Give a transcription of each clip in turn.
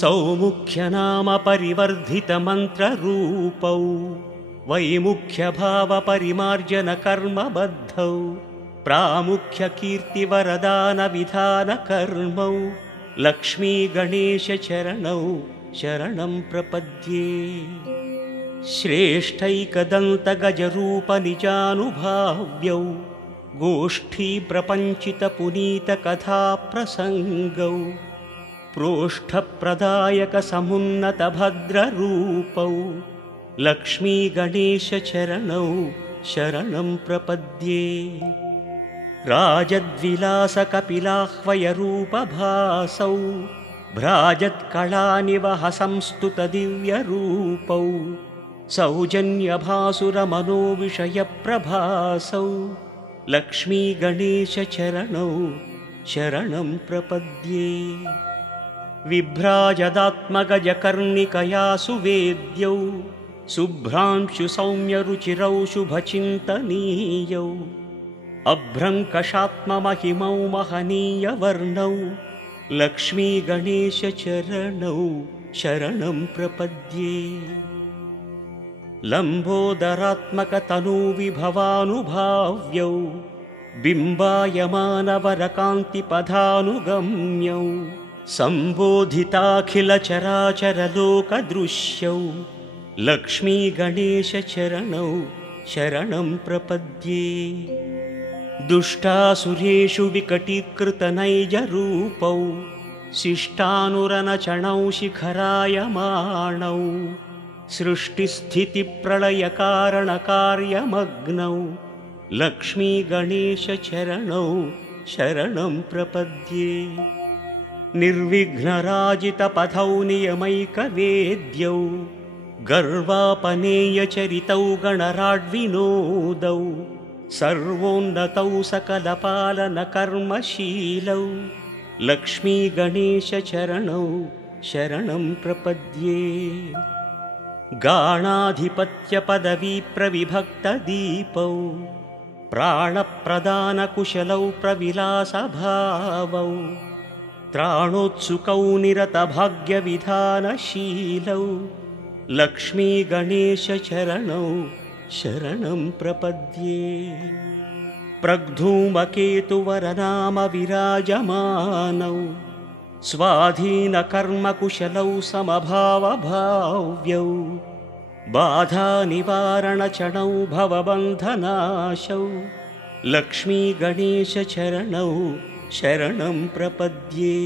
सौमुख्यनाम परिवर्धितमन्त्ररूपौ वैमुख्यभावपरिमार्जनकर्मबद्धौ प्रामुख्यकीर्तिवरदानविधानकर्मौ लक्ष्मीगणेशचरणौ शरणं प्रपद्ये। श्रेष्ठैकदन्तगजरूपनिजानुभाव्यौ गोष्ठीप्रपञ्चितपुनीतकथाप्रसङ्गौ प्रोष्ठप्रदायकसमुन्नतभद्ररूपौ लक्ष्मीगणेशचरणौ शरणं प्रपद्ये। राजद्विलासकपिलाह्वयरूपभासौ भ्राजत्कलानिवहसंस्तुतदिव्यरूपौ सौजन्यभासुरमनोविषयप्रभासौ लक्ष्मीगणेशचरणौ शरणं प्रपद्ये। विभ्राजदात्मगजकर्णिकया सुवेद्यौ शुभ्रांशुसौम्यरुचिरौ शुभचिन्तनीयौ अभ्रङ्कषात्ममहिमौ महनीयवर्णौ लक्ष्मीगणेशचरणौ शरणं प्रपद्ये। लम्बोदरात्मकतनूविभवानुभाव्यौ बिम्बायमानवरकान्तिपदानुगम्यौ सम्बोधिताखिलचराचरलोकदृश्यौ लक्ष्मीगणेशचरणौ शरणं प्रपद्ये। दुष्टासुरेषु विकटीकृतनैजरूपौ शिष्टानुरनचणौ शिखरायमाणौ सृष्टिस्थितिप्रलयकारणकार्यमग्नौ लक्ष्मीगणेशचरणौ शरणं प्रपद्ये। निर्विघ्नराजितपथौ नियमैकवेद्यौ गर्वापनेयचरितौ गणराड्विनोदौ सर्वोन्नतौ सकलपालनकर्मशीलौ लक्ष्मीगणेशचरणौ शरणं प्रपद्ये। गाणाधिपत्यपदवीप्रविभक्तदीपौ प्राणप्रदानकुशलौ प्रविलासभावौ त्राणोत्सुकौ निरतभाग्यविधानशीलौ लक्ष्मीगणेशचरणौ शरणं प्रपद्ये। प्रग्धूमकेतुवरनामविराजमानौ स्वाधीनकर्मकुशलौ समभावभाव्यौ बाधानिवारणचरणौ भवबन्धनाशौ लक्ष्मीगणेशचरणौ शरणं प्रपद्ये।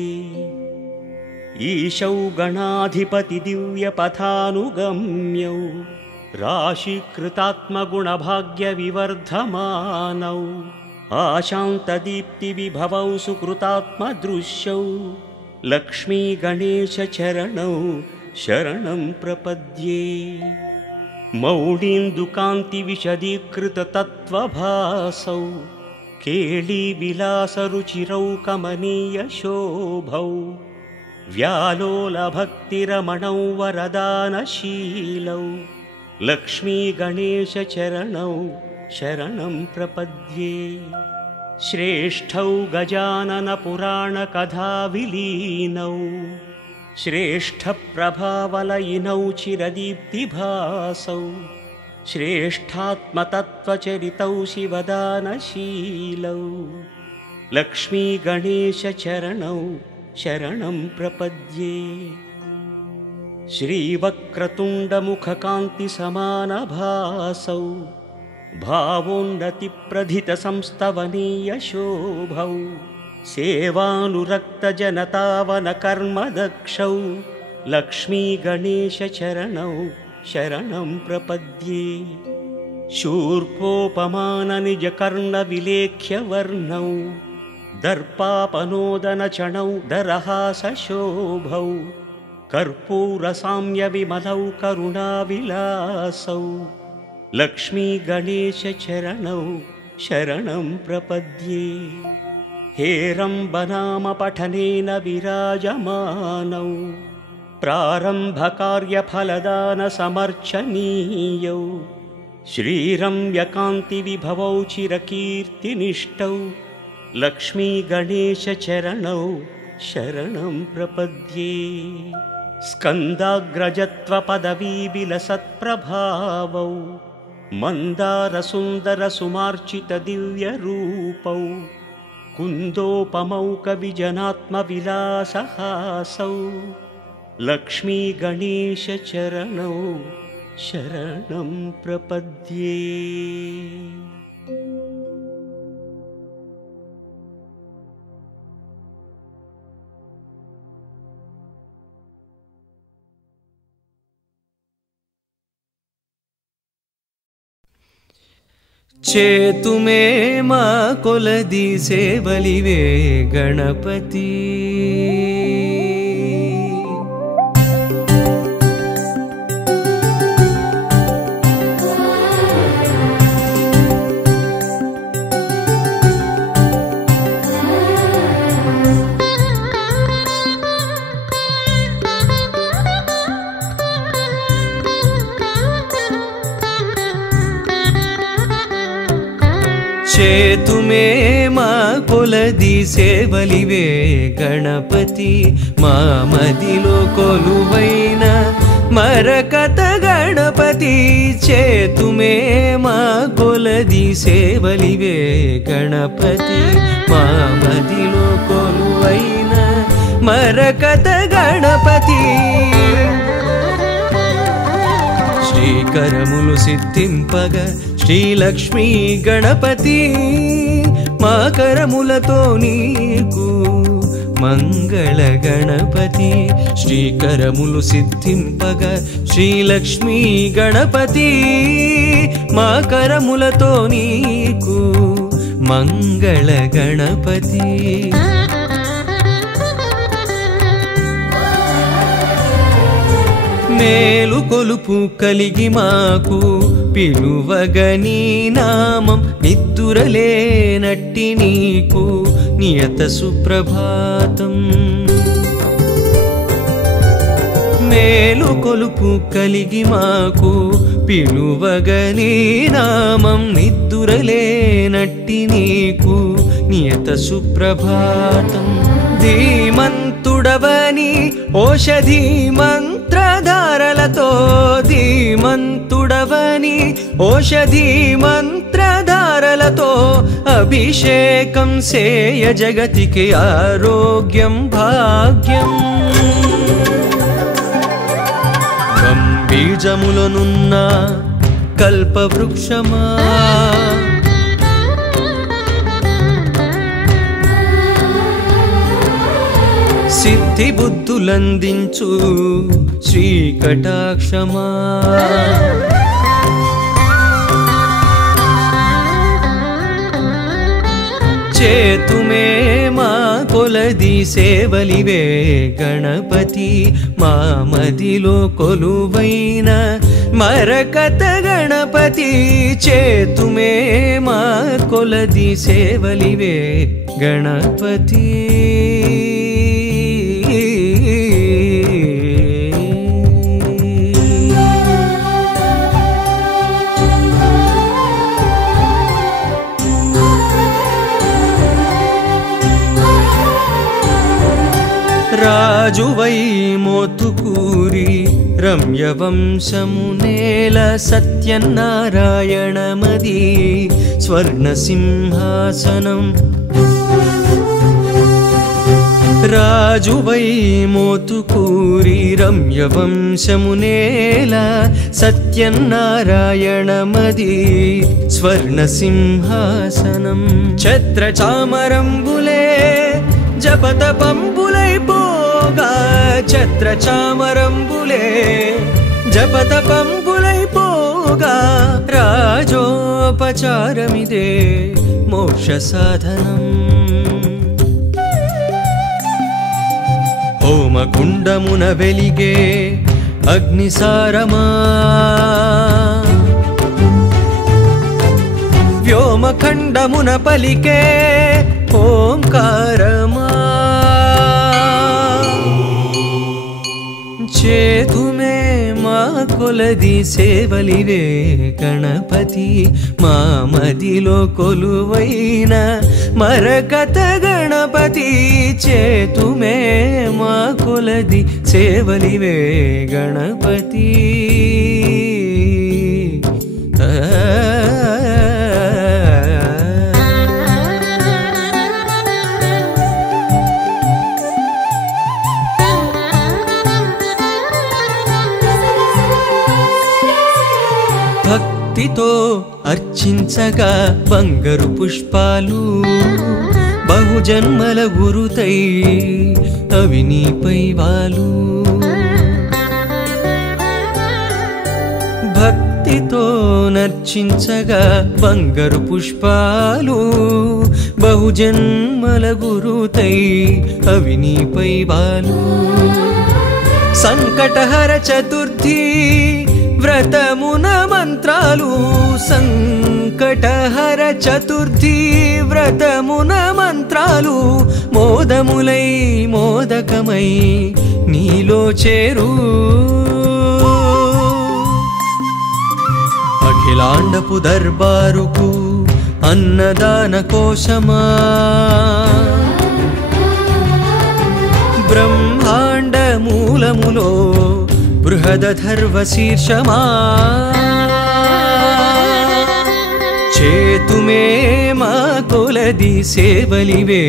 ईशौ गणाधिपतिदिव्यपथानुगम्यौ राशीकृतात्मगुणभाग्यविवर्धमानौ आशान्तदीप्तिविभवौ सुकृतात्मदृश्यौ लक्ष्मीगणेशचरणौ शरणं प्रपद्ये। मौळीन्दुकान्तिविशदीकृततत्त्वभासौ केळीविलासरुचिरौ कमनीयशोभौ व्यालोलभक्तिरमणौ वरदानशीलौ लक्ष्मीगणेशचरणौ शरणं प्रपद्ये। श्रेष्ठौ गजाननपुराणकथाविलीनौ श्रेष्ठप्रभावलयिनौ चिरदीप्तिभासौ श्रेष्ठात्मतत्त्वचरितौ शिवदानशीलौ लक्ष्मीगणेशचरणौ शरणं प्रपद्ये। श्रीवक्रतुण्डमुखकान्तिसमानभासौ भावोन्नतिप्रधितसंस्तवनीयशोभौ सेवानुरक्तजनतावनकर्मदक्षौ लक्ष्मीगणेशचरणौ शरणं प्रपद्ये। शूर्पोपमाननिजकर्णविलेख्यवर्णौ दर्पापनोदनचणौ दरहासशोभौ कर्पूरसाम्यविमलौ करुणाविलासौ लक्ष्मीगणेशचरणौ शरणं प्रपद्ये। हेरम्बनामपठनेन विराजमानौ प्रारम्भकार्यफलदानसमर्चनीयौ श्रीरम्यकान्तिविभवौ चिरकीर्तिनिष्ठौ लक्ष्मीगणेशचरणौ शरणं प्रपद्ये स्कन्दाग्रजत्वपदवीबिलसत्प्रभावौ मन्दारसुन्दरसुमार्चितदिव्यरूपौ कुन्दोपमौ कविजनात्मविलासहासौ लक्ष्मीगणेशचरणौ शरणं प्रपद्ये। చేతుమే మా కొలది సేవలివే గణపతి చేతుమే మా కొలది సేవలివే గణపతి మా మదిలో కొలువైన మరకత గణపతి చేతుమే మా కొలది సేవలివే గణపతి మా మదిలో కొలువైన మరకత గణపతి శ్రీకరములు సిద్ధింపగ శ్రీలక్ష్మీ గణపతి మా కరములతో నీకు మంగళ గణపతి శ్రీకరములు సిద్ధింపగ శ్రీలక్ష్మీ గణపతి మా కరములతో నీకు మంగళ గణపతి మేలు కొలుపు కలిగి మాకు పిలువగని నామం నిద్దురలేనట్టి నీకు నియత సుప్రభాతం మేలు కొలుపు కలిగి మాకు పిలువగని నామం నిద్దురలేనట్టి నీకు నియత సుప్రభాతం ధీమంతుడవని ఓషధి మంత్రధారలతో ధీమంతుడవని ఓషధి మంత్రధారలతో అభిషేకం సేయ జగతికి ఆరోగ్యం భాగ్యం బీజములనున్న కల్పవృక్షమా సిద్ధి బుద్ధులందించు శ్రీకటాక్షమా చేతుమే మా కొలది సేవలివే గణపతి మా మదిలో కొలువైన మరకత గణపతి చేతుమే మా కొలది సేవలివే గణపతి రాజువై మోతుకూరి రమ్యవంశమునేల సత్యనారాయణమది స్వర్ణసింహాసనం రాజువై మోతుకూరి రమ్యవంశమునేల సత్యనారాయణమది స్వర్ణసింహాసనం ఛత్రచామరంబులే జపతపంబులైపోగా ఛత్రచామరంబులే జపతపంబులైపోగా రాజోపచారమిదే మోక్ష సాధనం హోమకుండమున వెలిగే అగ్నిసారమా వ్యోమఖండమున పలికే ఓంకారమా చేతుమే మా కొలది సేవలివే గణపతి మా మదిలో కొలువైన మరకత గణపతి చేతుమే మా కొలది సేవలివే గణపతి భక్తితో అర్చించగా బంగారు పుష్పాలు బహుజన్మల గురుతై అవి నీపై వాలు భక్తితో నర్చించగా బంగారు పుష్పాలు బహుజన్మల గురుతై అవి నీపై వాలు సంకటహర చతుర్థి వ్రతమున మంత్రాలు సంకటహర చతుర్థి వ్రతమున మంత్రాలు మోదములై మోదకమై నీలో చేరు అఖిలాండపు దర్బారుకు అన్నదాన కోశమా బ్రహ్మాండ మూలములో బృహదధర్వ శీర్షమా చేతుమే మా కొలది సేవలివే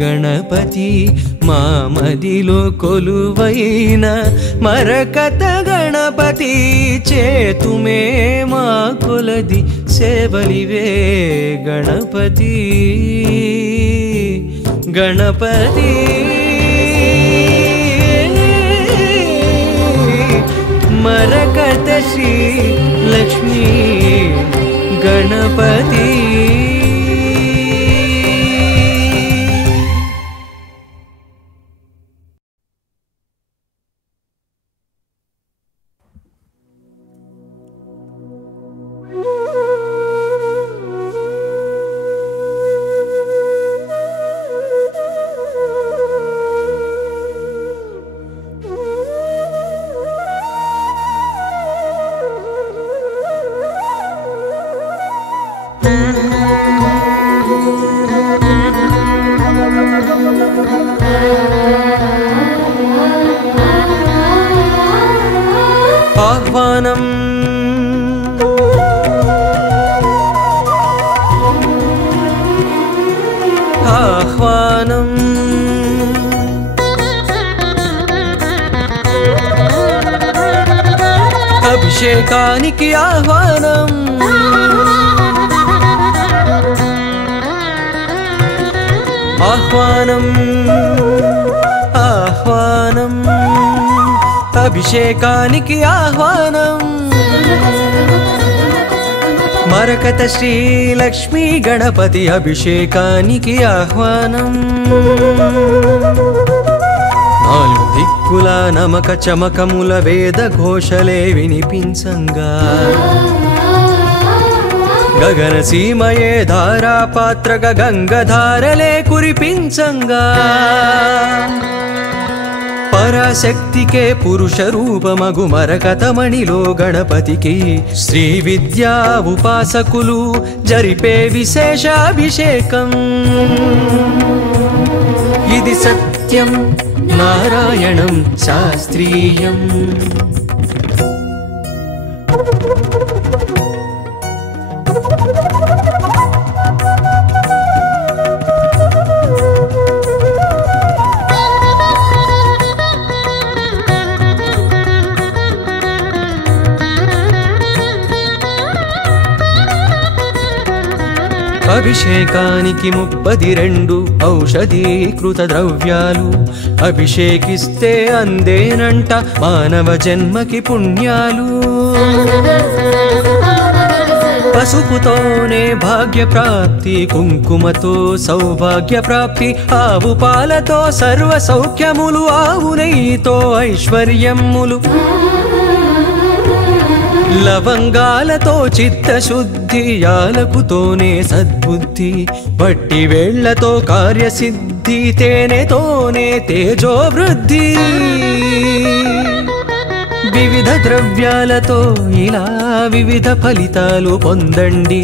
గణపతి మా మదిలో కొలువైన మరకత గణపతి చేతుమే మా కొలది సేవలివే గణపతి గణపతి మరకత శ్రీ లక్ష్మీ గణపతి ఆహ్వానం ఆహ్వానం అభిషేకానికి ఆహ్వానం ఆహ్వానం ఆహ్వానం అభిషేకానికి ఆహ్వానం మరకత శ్రీ లక్ష్మీ గణపతి అభిషేకానికి ఆహ్వానం నాలుగు దిక్కుల నమక చమకముల వేద ఘోషలే వినిపించంగా గగన సీమయే ధారాపాత్రగా గంగధారలే కురిపించంగా పరాశక్తికే పురుష రూపమగు మరకతమణిలో గణపతికి శ్రీ విద్యా ఉపాసకులు జరిపే విశేషాభిషేకం ఇది సత్యం నారాయణం శాస్త్రీయం అభిషేకానికి 32 ఔషధీకృత ద్రవ్యాలు అభిషేకిస్తే అందేనంట మానవ జన్మకి పుణ్యాలు పసుపుతోనే భాగ్య ప్రాప్తి కుంకుమతో సౌభాగ్య ప్రాప్తి ఆవు పాలతో సర్వ సౌఖ్యములు ఆవు నెయ్యితో ఐశ్వర్యములు లవంగాలతో చిత్తశుద్ధి యాలకుతోనే సద్బుద్ధి వట్టి వేళ్లతో కార్యసిద్ధి తేనెతోనే తేజోవృద్ధి వివిధ ద్రవ్యాలతో ఇలా వివిధ ఫలితాలు పొందండి.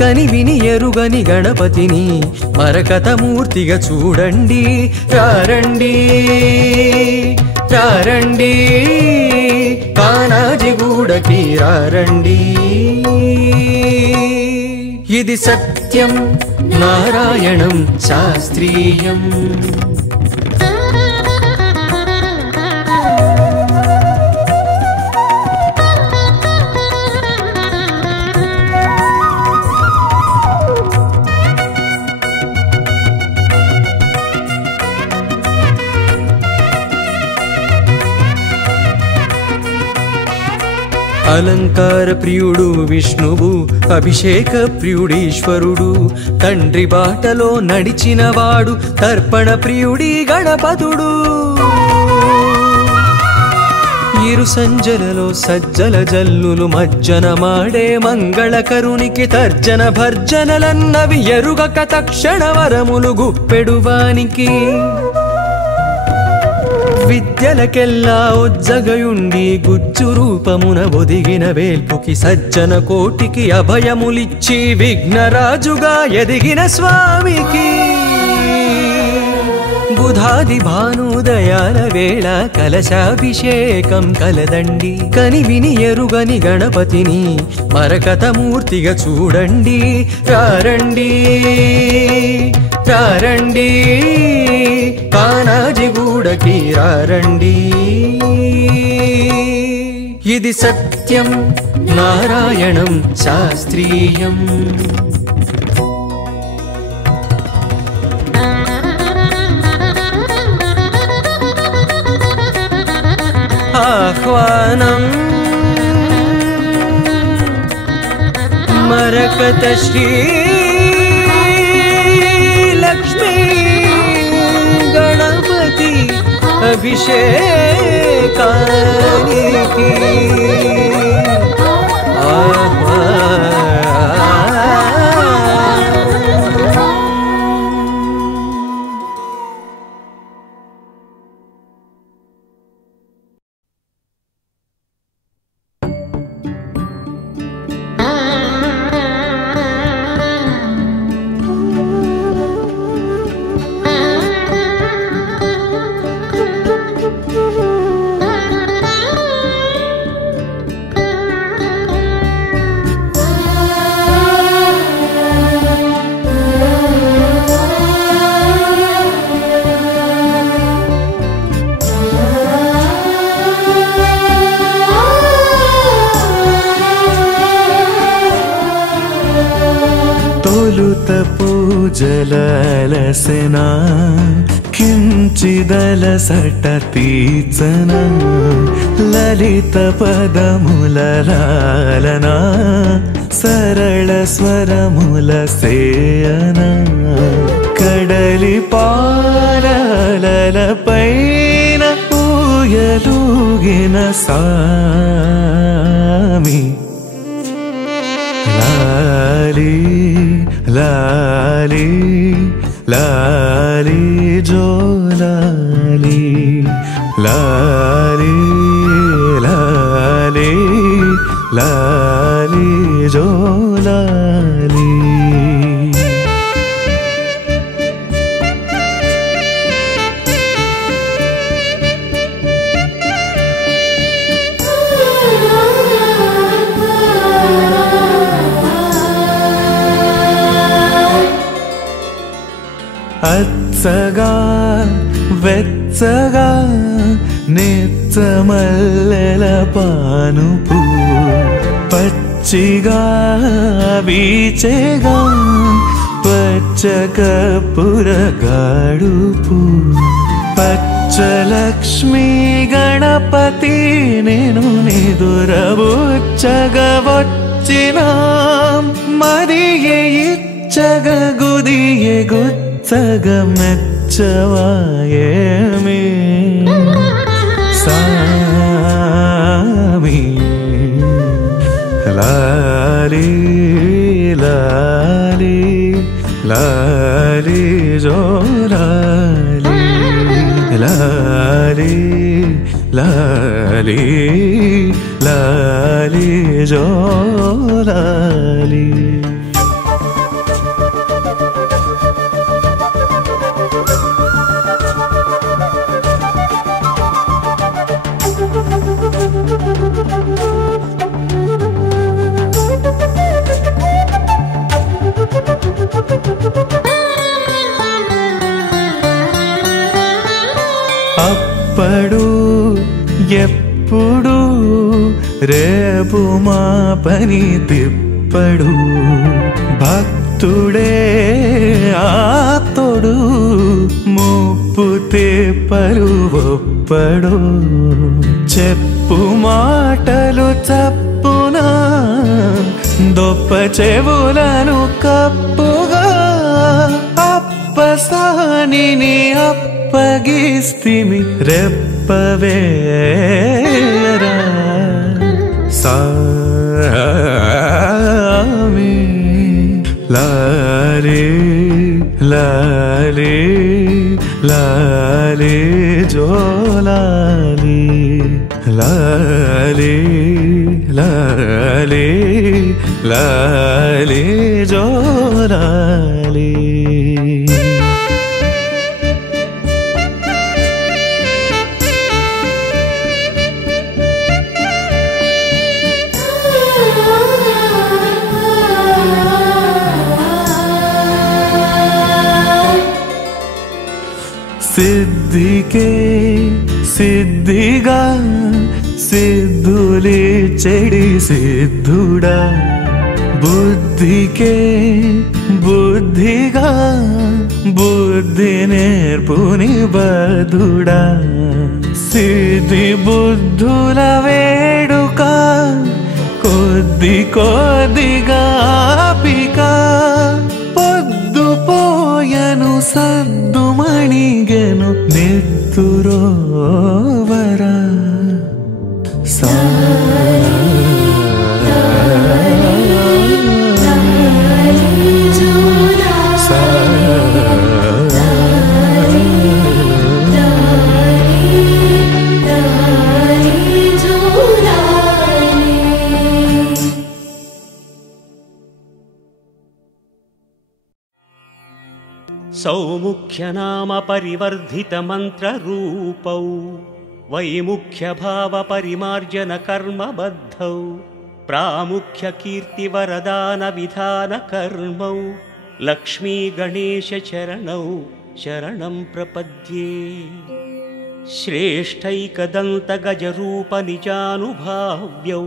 కని విని ఎరుగని గణపతిని మరకతమూర్తిగా చూడండి. రారండి రారండి కానాజిగూడకి రారండి. ఇది సత్యం నారాయణం శాస్త్రీయం. అలంకార ప్రియుడు విష్ణువు, అభిషేక ప్రియుడీశ్వరుడు, తండ్రి బాటలో నడిచినవాడు తర్పణ ప్రియుడి గణపతుడు. ఇరు సంజలలో సజ్జల జల్లులు మజ్జన మాడే మంగళకరునికి తర్జన భర్జనలన్నవి ఎరుగక తక్షణ వరములు గుప్పెడువానికి. విద్యలకెల్లా ఉజ్జగయుండి గుజ్జు రూపమున ఒదిగిన వేల్పుకి సజ్జన కోటికి అభయములిచ్చి విఘ్నరాజుగా ఎదిగిన స్వామికి. బుధాది భానుదయాల వేళ కలశాభిషేకం కలదండి. కని విని ఎరుగని గణపతిని మరకతమూర్తిగా చూడండి. రారండి రారండి కానాజిగూడకి రారండి. ఇది సత్యం నారాయణం శాస్త్రీయం. ఆహ్వానం మరకత శ్రీ లక్ష్మీ గణపతి అభిషేకానికి. పూజలసనా కించిదలసట తీర్చన లలిత పదముల లాలనా సరళ స్వరముల సేయన కడలి పాలల పైన ఊయలూగిన సామి లాలి లాలి లాలి జో లాలి లాలి లాలి లాలి జో లాలి. అచ్చగా వెచ్చగా నెచ్చమల్లెల పానుపు పచ్చిగా వీచెగా పచ్చకపురగాడుపు పచ్చలక్ష్మీ గణపతి నేను నిదురబుచ్చగా వచ్చిన మరియే ఇచ్చగ గుదియే గుచ్చగ మెచ్చవాయేమి సామి లాలి లాలి లాలి జో లాలి లాలి లాలి లాలి జో లాలి. అప్పుడు ఎప్పుడు రేపు మా పని తిప్పడు, భక్తుడే ఆప్తుడు, ముప్పు తిప్పలు ఒప్పడు. చెప్పు మాటలు చప్పున దొప్ప చెవులను కప్పుగా, అప్పసానిని అప్పగిస్తిమి రెప్పవేరా సామి. లాలి లాలి లాలి జో లాలి, లాలి లాలి లాలి జో లాలి. సిద్ధికే సిద్ధిగా సిద్ధులే చెడి సిద్ధుడా, బుద్ధికే బుద్ధిగా బుద్ధి నేర్పుని బదుడా. సిద్ధి బుద్ధుల వేడుక కొద్ది కొద్దిగా పిక, పొద్దుపోయను సద్దుమణిగెను నెత్తురోవరా సా. सौमुख्यनाम परिवर्धित मंत्ररूपौ वैमुख्य भाव परिमार्जन कर्मबद्धौ प्रामुख्य कीर्ति वरदान विधान कर्मौ लक्ष्मी गणेश चरणौ शरणं प्रपद्ये. श्रेष्ठैकदन्त गजरूप निजानुभाव्यौ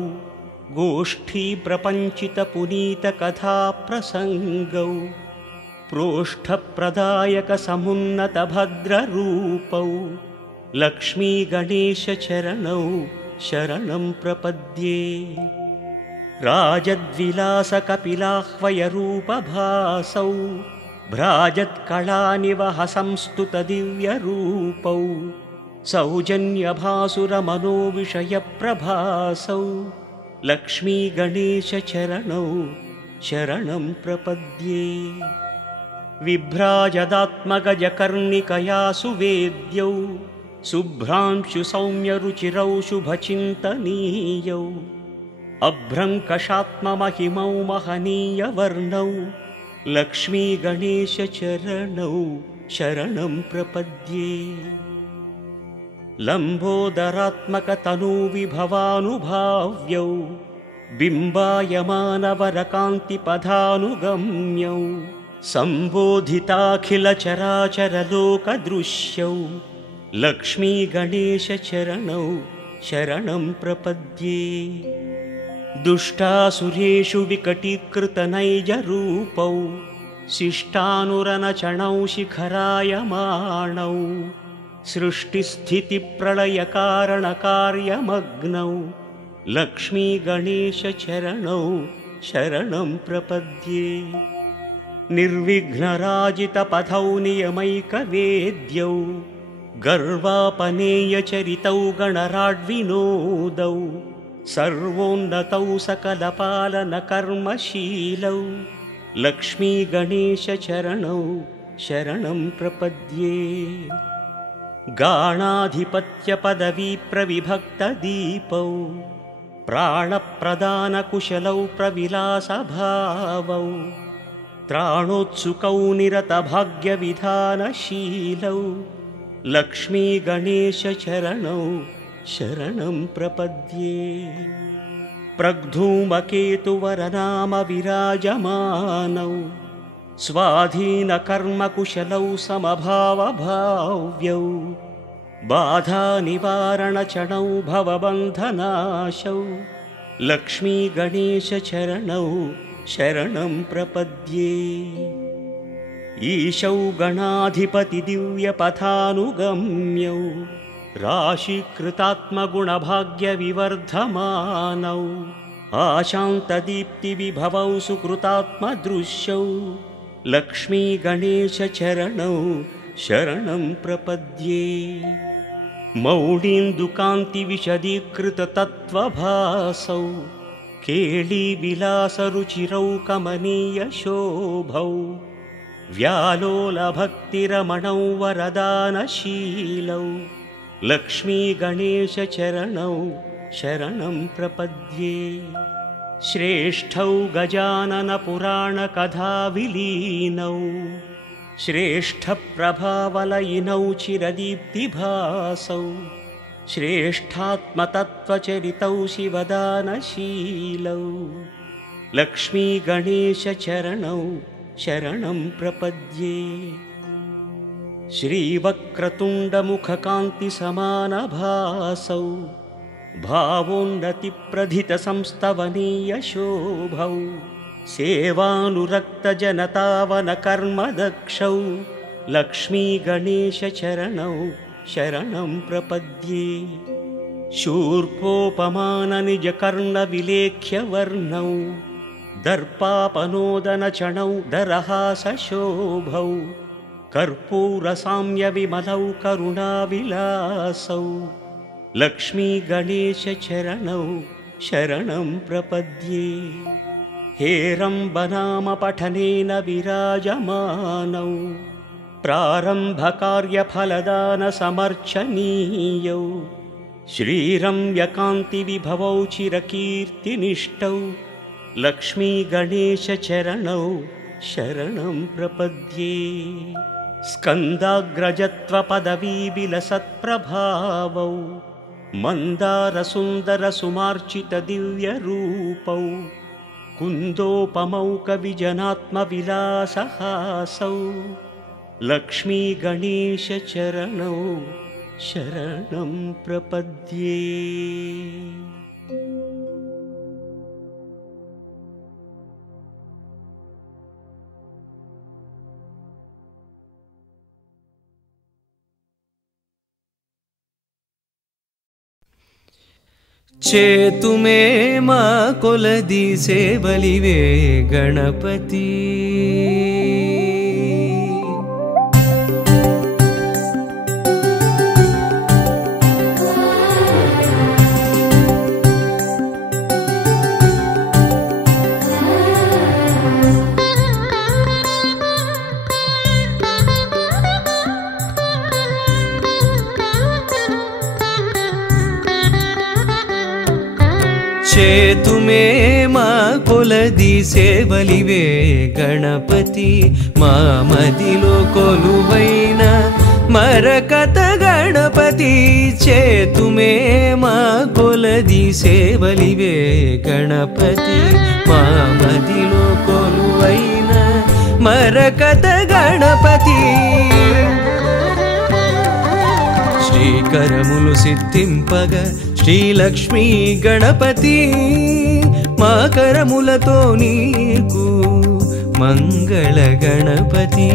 गोष्ठी प्रपञ्चित पुनीत कथा प्रसंगौ प्रोष्ठप्रदायक समुन्नत भद्ररूपौ लक्ष्मी गणेश चरणौ शरणं प्रपद्ये. राजद्विलास कपिलाह्वय रूपभासौ भ्राजत्कलानिवह संस्तुत दिव्यरूपौ सौजन्यभासुर मनोविषय प्रभासौ लक्ष्मी गणेश चरणौ शरणं प्रपद्ये. विभ्राजदात्मगजकर्णिकया सुवेद्यौ शुभ्रांशु सौम्यरुचिरौ शुभचिन्तनीयौ अभ्रङ्कषात्ममहिमौ महनीयवर्णौ लक्ष्मी गणेश चरणौ शरणं प्रपद्ये. लम्बोदरात्मक तनूविभवानुभाव्यौ बिम्बायमानवरकान्तिपदानुगम्यौ सम्बोधिताखिल चराचर लोकदृश्यौ लक्ष्मी गणेश चरणौ शरणं प्रपद्ये. दुष्टासुरेषु विकटीकृत नैजरूपौ शिष्टानुरनचणौ शिखरायमाणौ सृष्टिस्थितिप्रलयकारणकार्यमग्नौ लक्ष्मी गणेश चरणौ शरणं प्रपद्ये. निर्विघ्नराजितपथौ नियमैकवेद्यौ गर्वापनेयचरितौ गणराड्विनोदौ सर्वोन्नतौ सकलपालनकर्मशीलौ लक्ष्मी गणेश चरणौ शरणं प्रपद्ये. गाणाधिपत्यपदवीप्रविभक्तदीपौ प्राणप्रदानकुशलौ प्रविलासभावौ त्राणोत्सुकौ निरतभाग्यविधानशीलौ लक्ष्मीगणेशचरणौ शरणं प्रपद्ये। प्रग्धूमकेतुवरनामविराजमानौ स्वाधीनकर्मकुशलौ समभावभाव्यौ बाधानिवारणचरणौ भवबन्धनाशौ लक्ष्मीगणेशचरणौ शरणं प्रपद्ये। ईशौ गणाधिपतिदिव्यपथानुगम्यौ राशीकृतात्मगुणभाग्यविवर्धमानौ आशान्तदीप्तिविभवौ सुकृतात्मदृश्यौ लक्ष्मीगणेशचरणौ शरणं प्रपद्ये। मौळीन्दुकान्तिविशदीकृततत्त्वभासौ केळीविलासरुचिरौ कमनीयशोभौ व्यालोलभक्तिरमणौ वरदानशीलौ लक्ष्मीगणेशचरणौ शरणं प्रपद्ये। श्रेष्ठौ गजाननपुराणकथाविलीनौ श्रेष्ठप्रभावलयिनौ चिरदीप्तिभासौ श्रेष्ठात्मतत्त्वचरितौ शिवदानशीलौ लक्ष्मीगणेशचरणौ शरणं प्रपद्ये। श्रीवक्रतुण्डमुखकान्तिसमानभासौ भावोन्नतिप्रधितसंस्तवनीयशोभौ सेवानुरक्तजनतावनकर्मदक्षौ लक्ष्मीगणेशचरणौ शरणं प्रपद्ये। शूर्पोपमाननिजकर्णविलेख्यवर्णौ दर्पापनोदनचणौ दरहासशोभौ कर्पूरसाम्यविमलौ करुणाविलासौ लक्ष्मीगणेशचरणौ शरणं प्रपद्ये। हेरम्बनामपठनेन विराजमानौ प्रारम्भकार्यफलदानसमर्चनीयौ श्रीरम्यकान्तिविभवौ चिरकीर्तिनिष्ठौ लक्ष्मीगणेशचरणौ शरणं प्रपद्ये। स्कन्दाग्रजत्वपदवीविलसत्प्रभावौ मन्दारसुन्दरसुमार्चितदिव्यरूपौ कुन्दोपमौ कविजनात्मविलासहासौ लक्ष्मीगणेशचरणौ शरणं प्रपद्ये। చేతుమే మా కొలది సేవలివే గణపతి చేతుమే మా కొలది సేవలివే గణపతి మా మదిలో కొలువైన మరకత గణపతి చేతుమే మా కొలది సేవలివే గణపతి మా మదిలో కొలువైన మరకత గణపతి శ్రీకరములు సిద్ధింపగ శ్రీలక్ష్మీ గణపతి మా కరములతో నీకు మంగళ గణపతి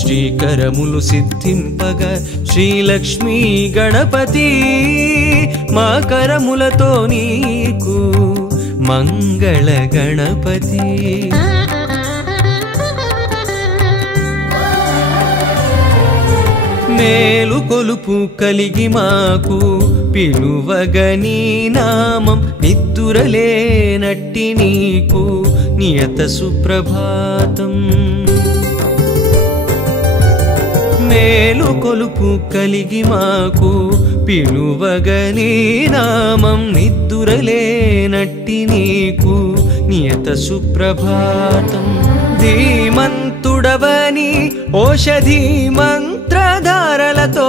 శ్రీకరములు సిద్ధింపగ శ్రీలక్ష్మీ గణపతి మా కరములతో నీకు మంగళ గణపతి మేలు కొలుపు కలిగి మాకు పిలువగని నామం నిద్దురలేనట్టి నీకు నియత సుప్రభాతం మేలు కొలుపు కలిగి మాకు పిలువగని నామం నిద్దురలేనట్టి నీకు నియత సుప్రభాతం. ధీమంతుడవని ఓషధి మంత్రధారలతో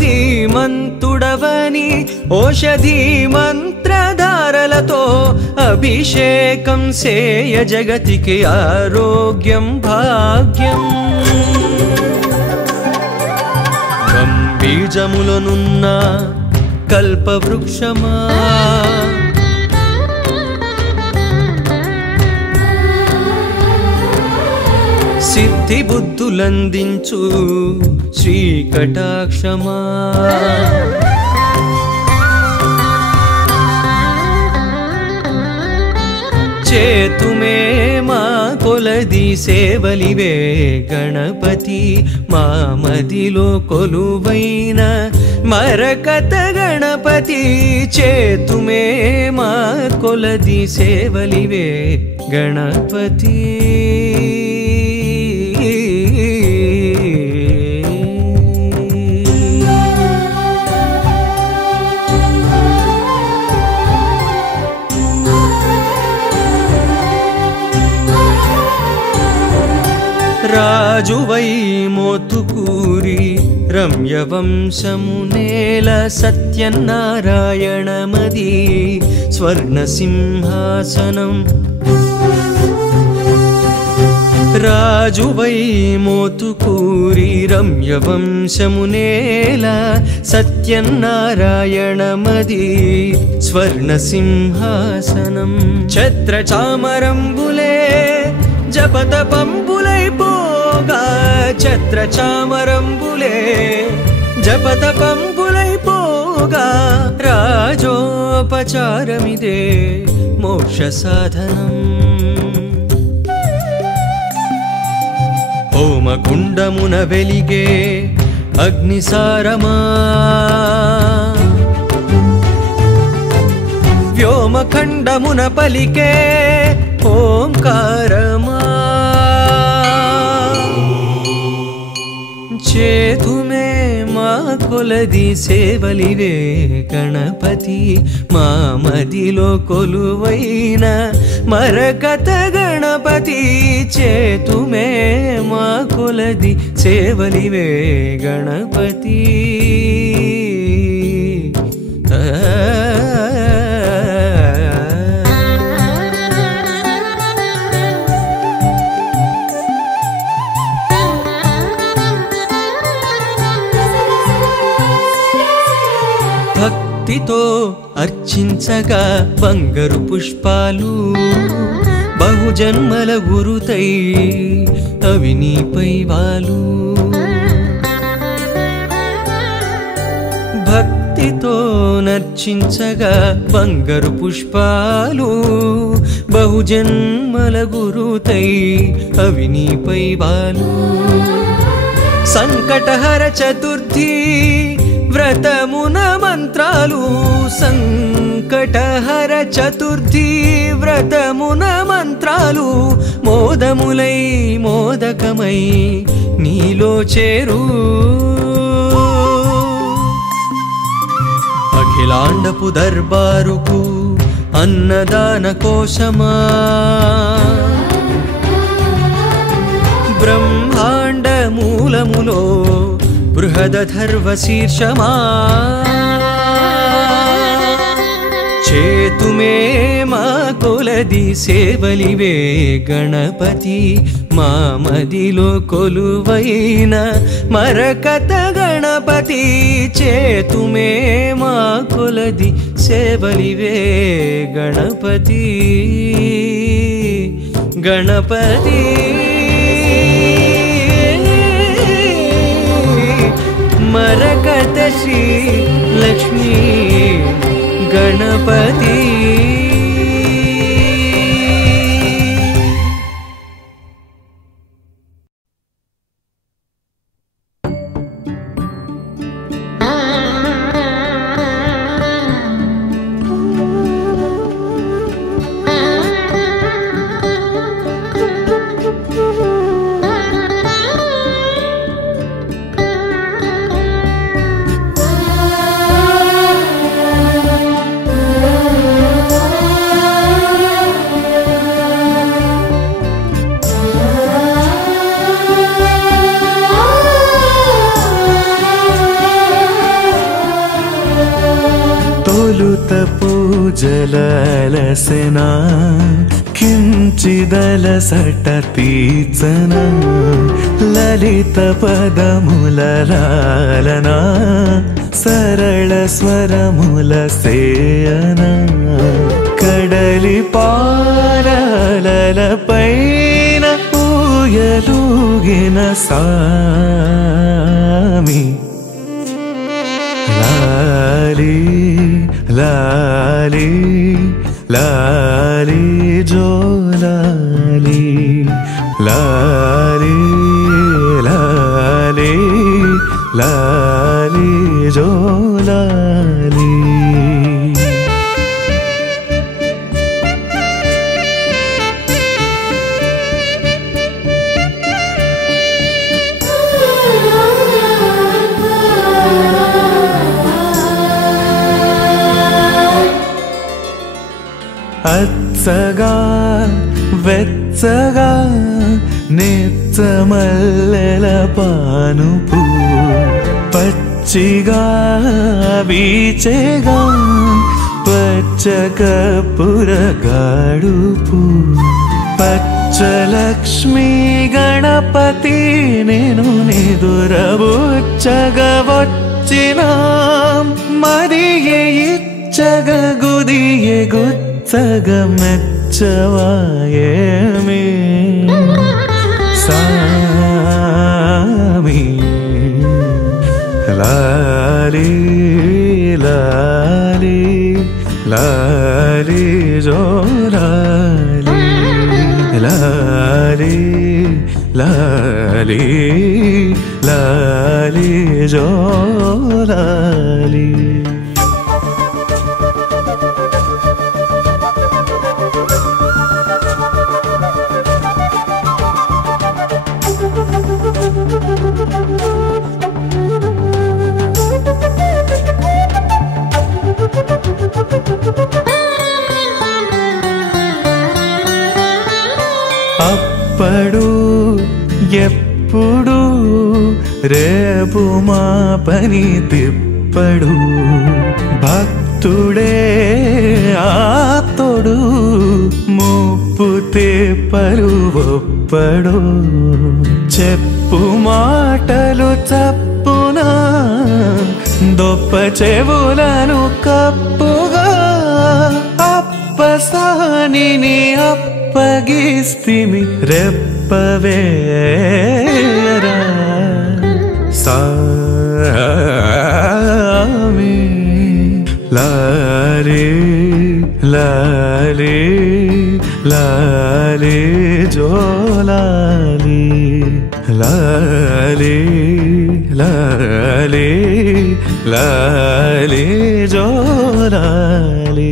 ధీమంతుడవని ఓషధి మంత్రధారలతో అభిషేకం సేయ జగతికి ఆరోగ్యం భాగ్యం. బీజములనున్న కల్పవృక్షమా సిద్ధి బుద్ధులందించు శ్రీకటాక్షమా చేతుమే మా కొలది సేవలివే గణపతి మా మదిలో కొలువైన మరకత గణపతి. చేతుమే మా కొలది సేవలివే గణపతి. రాజువై మోతుకూరి రమ్యవంశమునేల సత్యనారాయణమది స్వర్ణసింహాసనం. రాజువై మోతుకూరి రమ్యవంశమునేల సత్యనారాయణమది స్వర్ణసింహాసనం. ఛత్రచామరంబులే జపతపంబులై పోగా ఛత్రచామరంబులే జపతపంబులై పోగా రాజోపచారమిదే మోక్ష సాధనం. హోమకుండమున వెలిగే అగ్నిసారమా వ్యోమఖండమున పలికే ఓంకారమా చేతుమే మా కొలది సేవలివే గణపతి మా మదిలో కొలువైన మరకత గణపతి. చేతుమే మా కొలది సేవలివే గణపతి. భక్తితో అర్చించగా బంగారు పుష్పాలు బహుజన్మల గురుతై అవి నీపై వాలు. భక్తితో నర్చించగా బంగారు పుష్పాలు బహుజన్మల గురుతై అవి నీపై వాలు. సంకటహర చతుర్థి వ్రతమున మంత్రాలు సంకటహర చతుర్థి వ్రతమున మంత్రాలు మోదములై మోదకమై నీలో చేరు. అఖిలాండపు దర్బారుకు అన్నదాన కోశమా బ్రహ్మాండ మూలములో బృహదధర్వ శీర్షమా. చేతుమే మా కొలది సేవలివే గణపతి మా మదిలో కొలువైన మరకత గణపతి. చేతుమే మా కొలది సేవలివే గణపతి గణపతి. మరకత శ్రీ లక్ష్మీ గణపతి. అమృత పూజలలసెనా కించిదల సట తీర్చన లలిత పదములలాలనా సరళ స్వరముల సేయన కడలి పాలల పైన ఊయలూగిన సామి లాలి లాలి లాలి జో లాలి లాలి లాలి లాలి జో లాలి అచ్చగా వెచ్చగా నెచ్చమల్లెల పానుపు పచ్చిగా వీచెగా పచ్చకపురగాడుపు పచ్చలక్ష్మి గణపతి నేను నిదురబుచ్చగా వచ్చిన మరియే ఇచ్చగ గుదియే సగమెచ్చవాయేమి సామి లాలి లాలి లాలి జో లాలి లాలి లాలి లాలి జో లాలి అప్పుడు ఎప్పుడు రేపు మా పని తిప్పడు భక్తుడే ఆప్తుడు ముప్పు తిప్పలు ఒప్పడు చెప్పు మాటలు చప్పున దొప్ప చెవులను కప్పుగా అప్పసానిని అప్పగిస్తిమి రెప్పవేరా సామి లాలి లాలి లాలి జో లాలి లాలి లాలి లాలి జో లాలి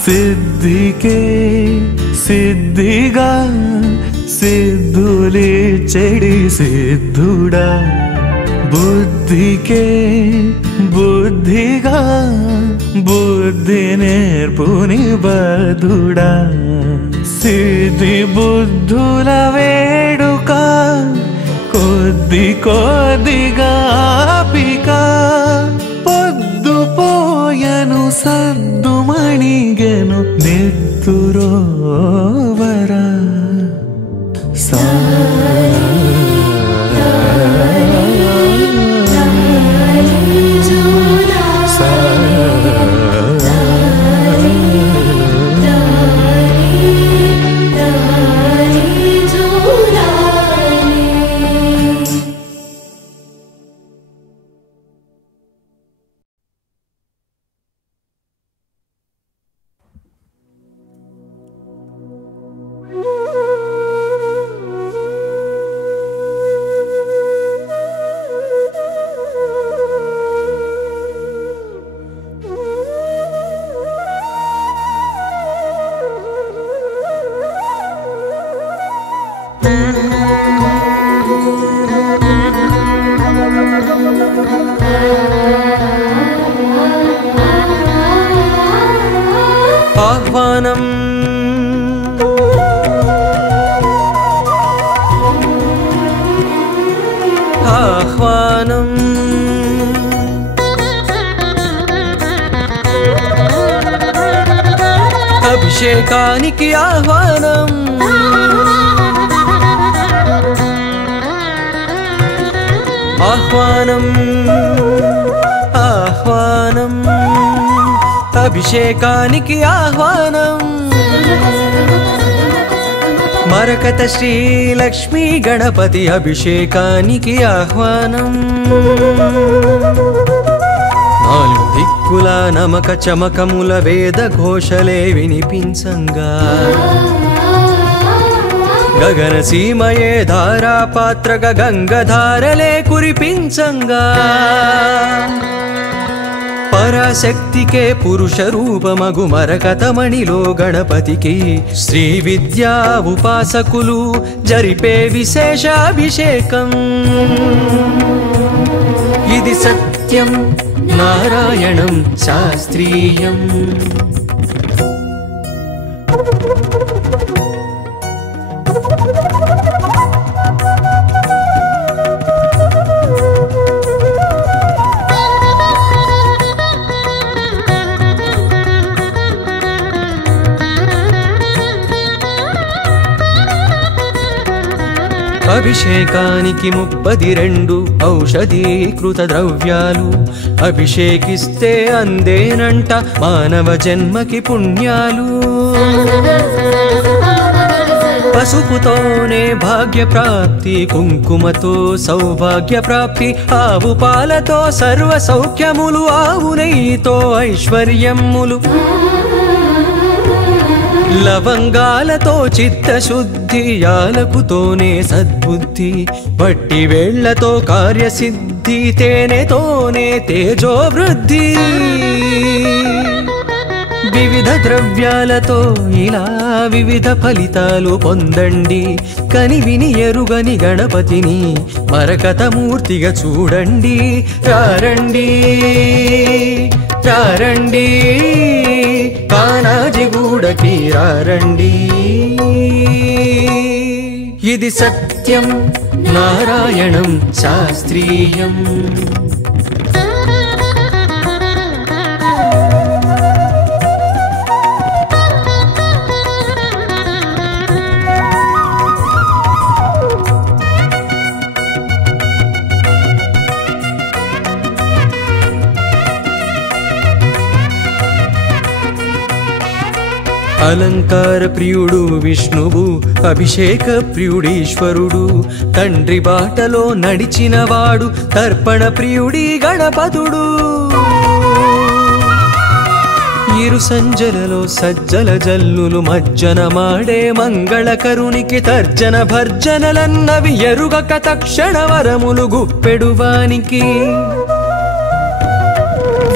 సిద్ధికే సిద్ధిగా సిద్ధులి చెడి సిద్ధుడా బుద్ధికే బుద్ధిగా బుద్ధి నేర్పుని బదుడా సిద్ధి బుద్ధుల వేడుక కొద్ది కొద్దిగా పిక పొద్దుపోయను సద్దుమణిగెను నెత్తురోవరా ఆహ్వానం ఆహ్వానం అభిషేకానికి ఆహ్వానం ఆహ్వానం ఆహ్వానం అభిషేకానికి ఆహ్వానం మరకత శ్రీ లక్ష్మీ గణపతి అభిషేకానికి ఆహ్వానం నాలుగు దిక్కుల నమక చమకముల వేద ఘోషలే వినిపించంగా గగన సీమయే ధారాపాత్రగా గంగధారలే కురిపించంగా పరాశక్తికే పురుష రూపమగు మరకతమణిలో గణపతికి శ్రీ విద్యా ఉపాసకులు జరిపే విశేషాభిషేకం ఇది సత్యం నారాయణం శాస్త్రీయం అభిషేకానికి 32 ఔషధీకృత ద్రవ్యాలు అభిషేకిస్తే అందేనంట మానవ జన్మకి పుణ్యాలు పసుపుతోనే భాగ్య ప్రాప్తి కుంకుమతో సౌభాగ్య ప్రాప్తి ఆవు పాలతో సర్వ సౌఖ్యములు ఆవు నెయ్యితో ఐశ్వర్యములు లవంగాలతో చిత్తశుద్ధి యాలకుతోనే సద్బుద్ధి వట్టి వేళ్లతో కార్యసిద్ధి తేనెతోనే తేజోవృద్ధి వివిధ ద్రవ్యాలతో ఇలా వివిధ ఫలితాలు పొందండి కని విని ఎరుగని గణపతిని మరకతమూర్తిగా చూడండి రారండి రారండి కానాజిగూడకి రారండి ఇది సత్యం నారాయణం శాస్త్రీయం అలంకార ప్రియుడు విష్ణువు అభిషేక ప్రియుడీశ్వరుడు తండ్రి బాటలో నడిచినవాడు తర్పణ ప్రియుడి గణపతుడు ఇరు సంజలలో సజ్జల జల్లులు మజ్జన మాడే మంగళకరునికి తర్జన భర్జనలన్నవి ఎరుగక తక్షణ వరములు గుప్పెడువానికి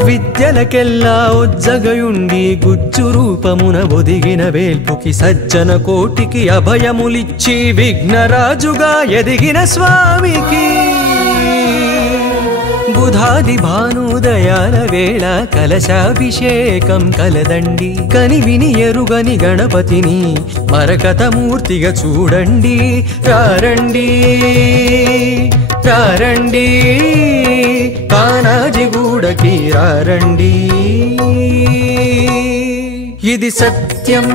విద్యలకెల్లా ఉజ్జగయుండి గుజ్జు రూపమున ఒదిగిన వేల్పుకి సజ్జన కోటికి అభయములిచ్చి విఘ్నరాజుగా ఎదిగిన స్వామికి బుధాది భానుదయాల వేళ కలశాభిషేకం కలదండి కని విని ఎరుగని గణపతిని మరకతమూర్తిగా చూడండి రారండి రారండి కానాజిగూడకి రారండి ఇది సత్యం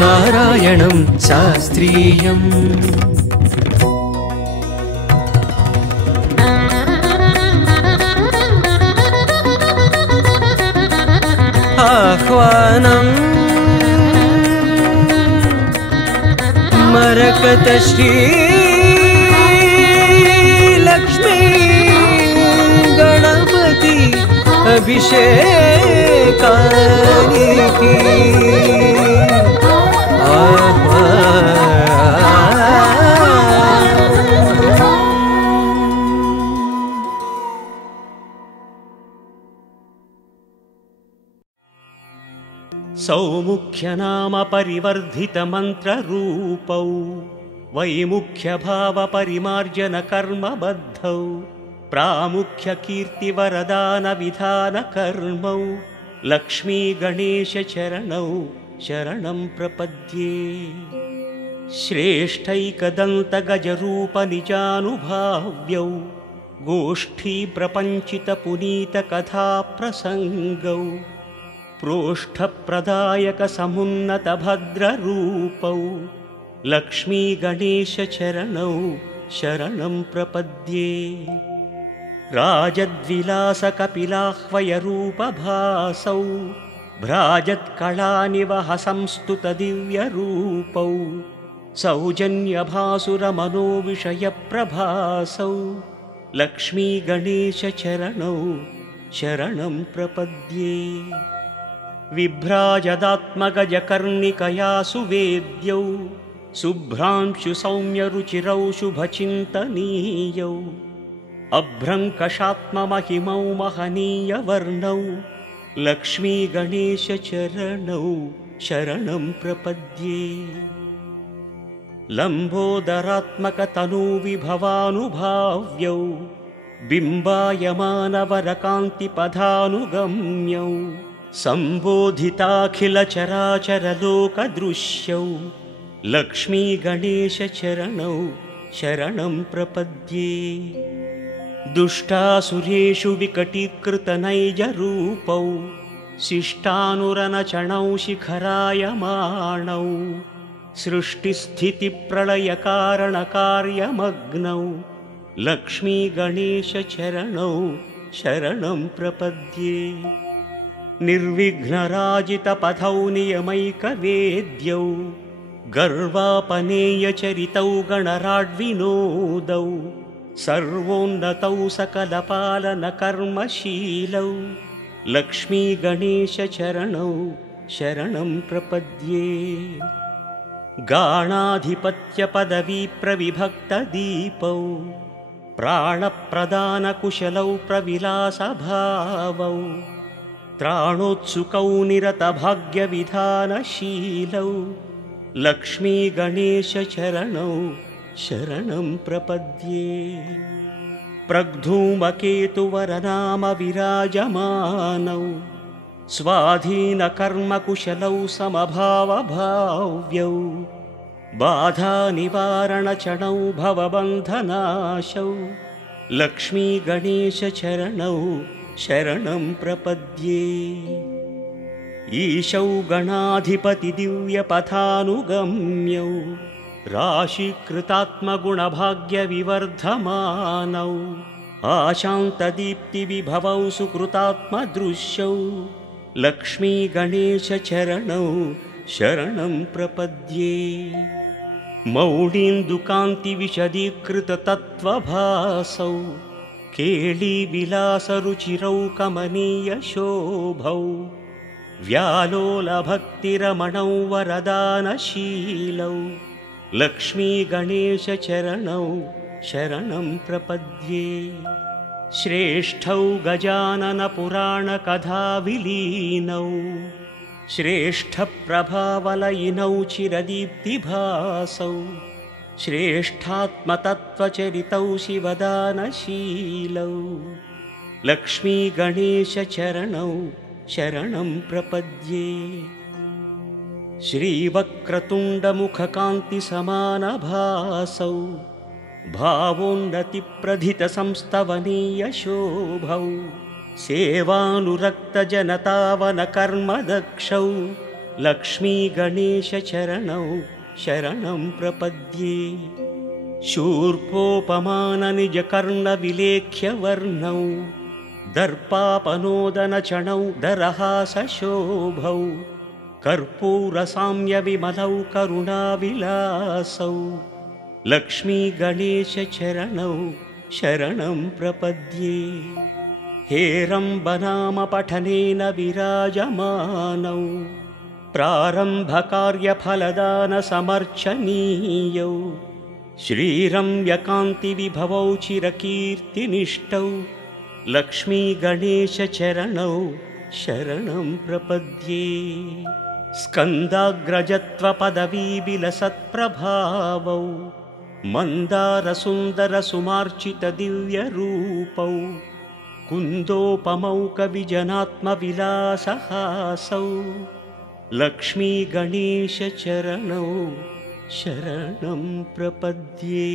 నారాయణం శాస్త్రీయం ఆహ్వానం మరకత శ్రీ లక్ష్మీ గణపతి అభిషేకానికి సౌముఖ్యనామ పరివర్ధిత మంత్రరూపౌ వైముఖ్య భావ పరిమార్జన కర్మబద్ధౌ ప్రాముఖ్య కీర్తి వరదాన విధాన కర్మౌ లక్ష్మీ గణేశ చరణౌ शरणं प्रपद्ये श्रेष्ठैकदन्तगजरूपनिजानुभाव्यौ गोष्ठीप्रपञ्चितपुनीतकथाप्रसङ्गौ प्रोष्ठप्रदायकसमुन्नतभद्ररूपौ लक्ष्मीगणेशचरणौ शरणं प्रपद्ये राजद्विलासकपिलाह्वयरूपभासौ भ्राजत्कलानिवहसंस्तुतदिव्यरूपौ सौजन्यभासुरमनोविषयप्रभासौ लक्ष्मीगणेशचरणौ शरणं प्रपद्ये विभ्राजदात्मगजकर्णिकया सुवेद्यौ शुभ्रांशुसौम्यरुचिरौ शुभचिन्तनीयौ अभ्रङ्कषात्ममहिमौ महनीयवर्णौ लक्ष्मीगणेशचरणौ शरणं प्रपद्ये लम्बोदरात्मकतनूविभवानुभाव्यौ बिम्बायमानवरकान्तिपदानुगम्यौ सम्बोधिताखिलचराचरलोकदृश्यौ लक्ष्मीगणेशचरणौ शरणं प्रपद्ये दुष्टासुरेषु विकटीकृतनैजरूपौ शिष्टानुरनचणौ शिखरायमाणौ सृष्टिस्थितिप्रलयकारणकार्यमग्नौ लक्ष्मीगणेशचरणौ शरणं प्रपद्ये निर्विघ्नराजितपथौ नियमैकवेद्यौ गर्वापनेयचरितौ गणराड्विनोदौ सर्वोन्नतौ सकलपालनकर्मशीलौ लक्ष्मीगणेशचरणौ शरणं प्रपद्ये गाणाधिपत्यपदवीप्रविभक्तदीपौ प्राणप्रदानकुशलौ प्रविलासभावौ त्राणोत्सुकौ निरतभाग्यविधानशीलौ लक्ष्मीगणेशचरणौ शरणं प्रपद्ये प्रग्धूमकेतुवरनामविराजमानौ स्वाधीनकर्मकुशलौ समभावभाव्यौ बाधानिवारणचरणौ भवबन्धनाशौ लक्ष्मीगणेशचरणौ शरणं प्रपद्ये ईशौ गणाधिपतिदिव्यपथानुगम्यौ राशीकृतात्मगुणभाग्यविवर्धमानौ आशान्तदीप्तिविभवौ सुकृतात्मदृश्यौ लक्ष्मीगणेशचरणौ शरणं प्रपद्ये मौढीन्दुकान्तिविशदीकृततत्त्वभासौ केळीविलासरुचिरौ कमनीयशोभौ व्यालोलभक्तिरमणौ वरदानशीलौ लक्ष्मीगणेशचरणौ शरणं प्रपद्ये श्रेष्ठौ गजाननपुराणकथाविलीनौ श्रेष्ठप्रभावलयिनौ चिरदीप्तिभासौ श्रेष्ठात्मतत्त्वचरितौ शिवदानशीलौ लक्ष्मीगणेशचरणौ शरणं प्रपद्ये श्रीवक्रतुण्डमुखकान्तिसमानभासौ भावोन्नतिप्रथितसंस्तवनीयशोभौ सेवानुरक्तजनतावनकर्मदक्षौ लक्ष्मीगणेशचरणौ शरणं प्रपद्ये शूर्पोपमाननिजकर्णविलेख्यवर्णौ दर्पापनोदनचणौ दरहासशोभौ कर्पूरसाम्यविमलौ करुणाविलासौ लक्ष्मीगणेशचरणौ शरणं प्रपद्ये हेरम्बनामपठनेन विराजमानौ प्रारम्भकार्यफलदानसमर्चनीयौ श्रीरम्यकान्तिविभवौ चिरकीर्तिनिष्ठौ लक्ष्मीगणेशचरणौ शरणं प्रपद्ये स्कन्दाग्रजत्वपदवीविलसत्प्रभावौ मन्दारसुन्दरसुमार्चितदिव्यरूपौ कुन्दोपमौ कविजनात्मविलासहासौ లక్ష్మీ గణేశ చరణౌ శరణం ప్రపద్యే.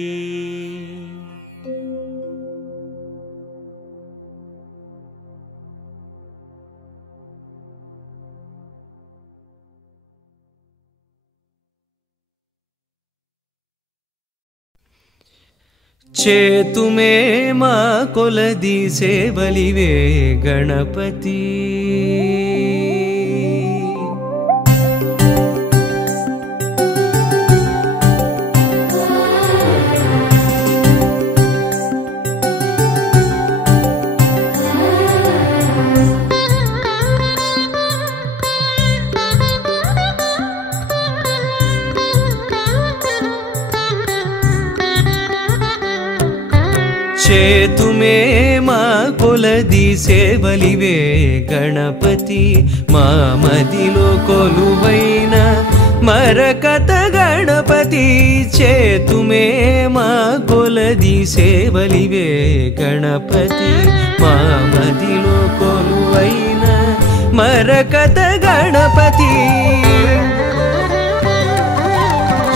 చేతుమే మా కొలది సేవలివే గణపతి. చేతుమే మా కొలది సేవలివే గణపతి. మా మదిలో కొలువైన మరకత గణపతి. చేతుమే మా కొలది సేవలివే గణపతి. మా మదిలో కొలువైన మరకత గణపతి.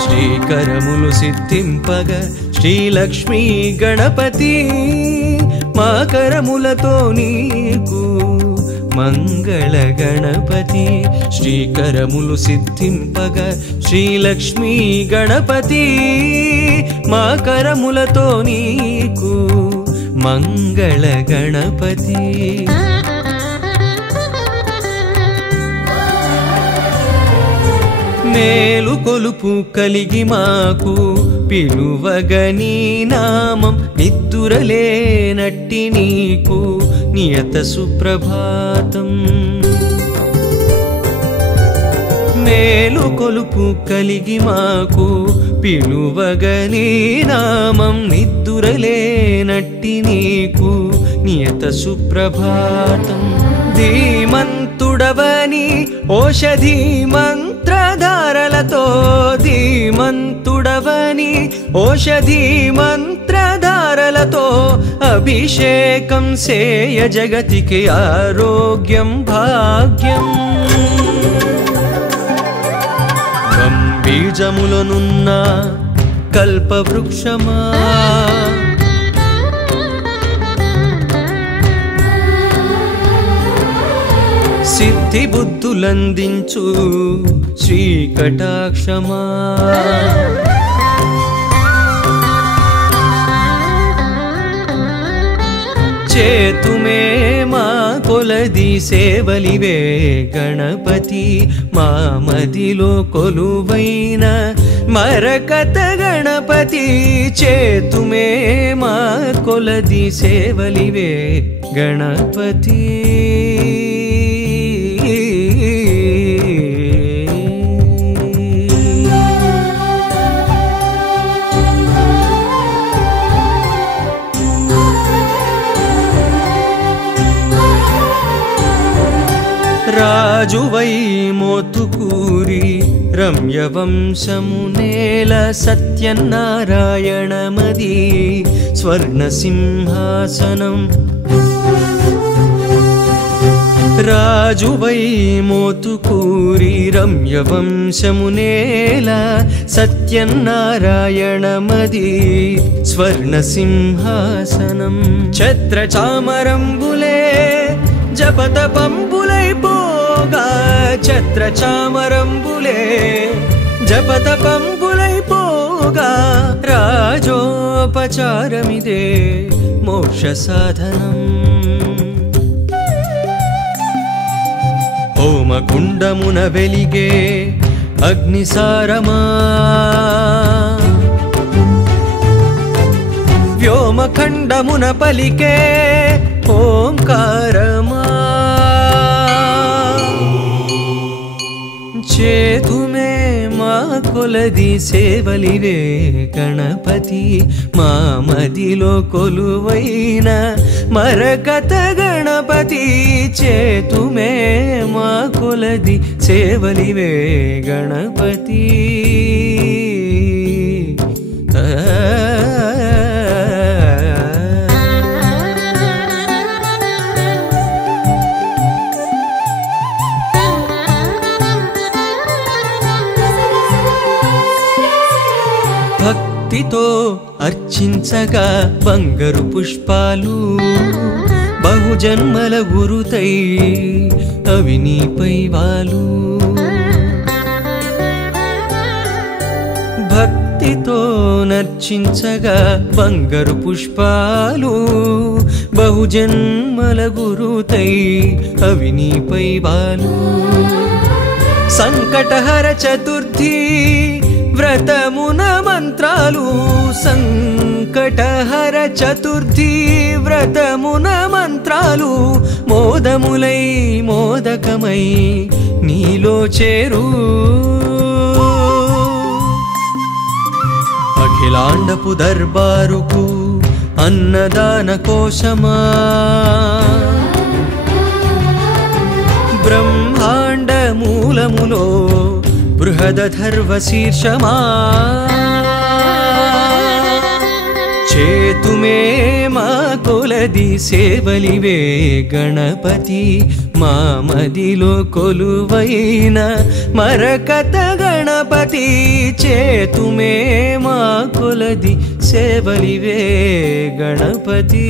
శ్రీకరములు సిద్ధింపగ శ్రీలక్ష్మీ గణపతి. మా కరములతో నీకు మంగళ గణపతి. శ్రీకరములు సిద్ధింపగ శ్రీలక్ష్మీ గణపతి. మా కరములతో నీకు మంగళ గణపతి. మేలు కొలుపు కలిగి మాకు పిలువగని నామం. నిద్దురలేనట్టి నీకు నియత సుప్రభాతం. మేలు కొలుపు కలిగి మాకు పిలువగని నామం. నిద్దురలేనట్టి నీకు నియత సుప్రభాతం. ధీమంతుడవని ఓషధి మంత్రధారలతో. ధీమంతుడవని ఓషధి మంత్రధారలతో. అభిషేకం సేయ జగతికి ఆరోగ్యం భాగ్యం. బీజములనున్న కల్పవృక్షమా. సిద్ధి బుద్ధులందించు శ్రీకటాక్షమా. చేతుమే మా కొలది సేవలివే గణపతి. మా మదిలో కొలువైన మరకత గణపతి. చేతుమే మా కొలది సేవలివే గణపతి. రాజువై మోతుకూరి రమ్యవంశమునేల. సత్యనారాయణమది స్వర్ణసింహాసనం. రాజువై మోతుకూరి రమ్యవంశమునేల. సత్యనారాయణమది స్వర్ణసింహాసనం. ఛత్రచామరంబులే జపతపంబులైపోగా. ఛత్రచామరంబులే జపతపంబులైపోగా. రాజోపచారమిదే మోక్ష సాధనం. హోమకుండమున వెలిగే అగ్నిసారమా. వ్యోమఖండమున పలికే ఓంకారమా. చేతుమే మా కొలది సేవలివే గణపతి. మా మదిలో కొలువైన మరకత గణపతి. చేతుమే మా కొలది సేవలివే గణపతి. భక్తితో అర్చించగా బంగారు పుష్పాలు బహుజన్మల గురుతై అవి నీపై వాలు. భక్తితో నర్చించగా బంగారు పుష్పాలు బహుజన్మల గురుతై అవి నీపై వాలు. సంకటహర చతుర్థి వ్రతమున మంత్రాలు సంకటహర చతుర్థి వ్రతమున మంత్రాలు మోదములై మోదకమై నీలో చేరు. అఖిలాండపు దర్బారుకు అన్నదాన కోశమా బ్రహ్మాండ మూలములో బృహదధర్వ శీర్షమా చేతుమే మా కొలది సేవలివే గణపతి మా మదిలో కొలువైన మరకత గణపతి చేతుమే మా కొలది సేవలివే గణపతి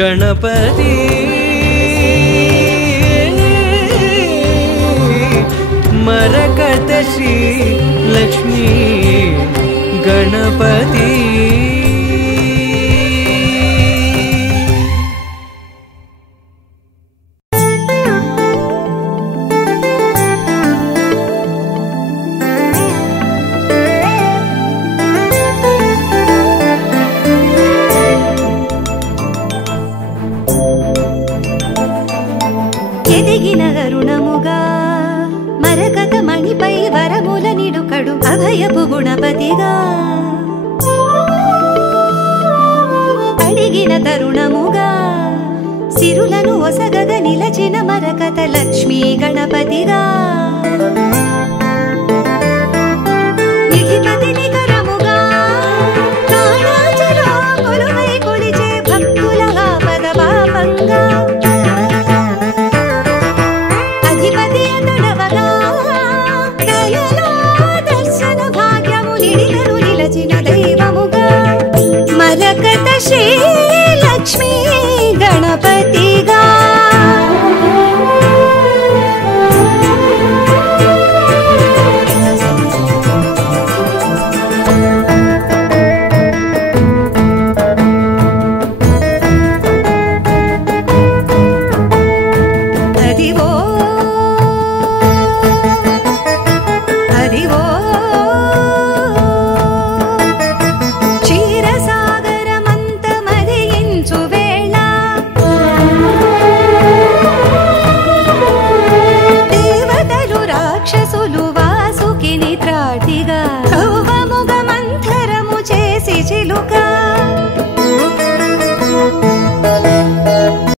గణపతి మరకత శ్రీ లక్ష్మీ గణపతి. ఎదిగిన అరుణముగా మరకత మణిపై వరముల నిడుకడు అభయపు గుణపతిగా అడిగిన తరుణముగా సిరులను ఒసగగ నిలచిన మరకత లక్ష్మీ గణపతిగా నిధిపతి నికరముగా కాళాచలో కొలువై కొలిచే భక్తుల ఆపద పాపంగా అధిపతి అతడవగా దయలో దర్శన భాగ్యము నిడిగరు నిలచిన దైవముగా మరకత శ్రీ లక్ష్మీ గణపతిగా రాక్షసులు వాసుకిని త్రాటిగా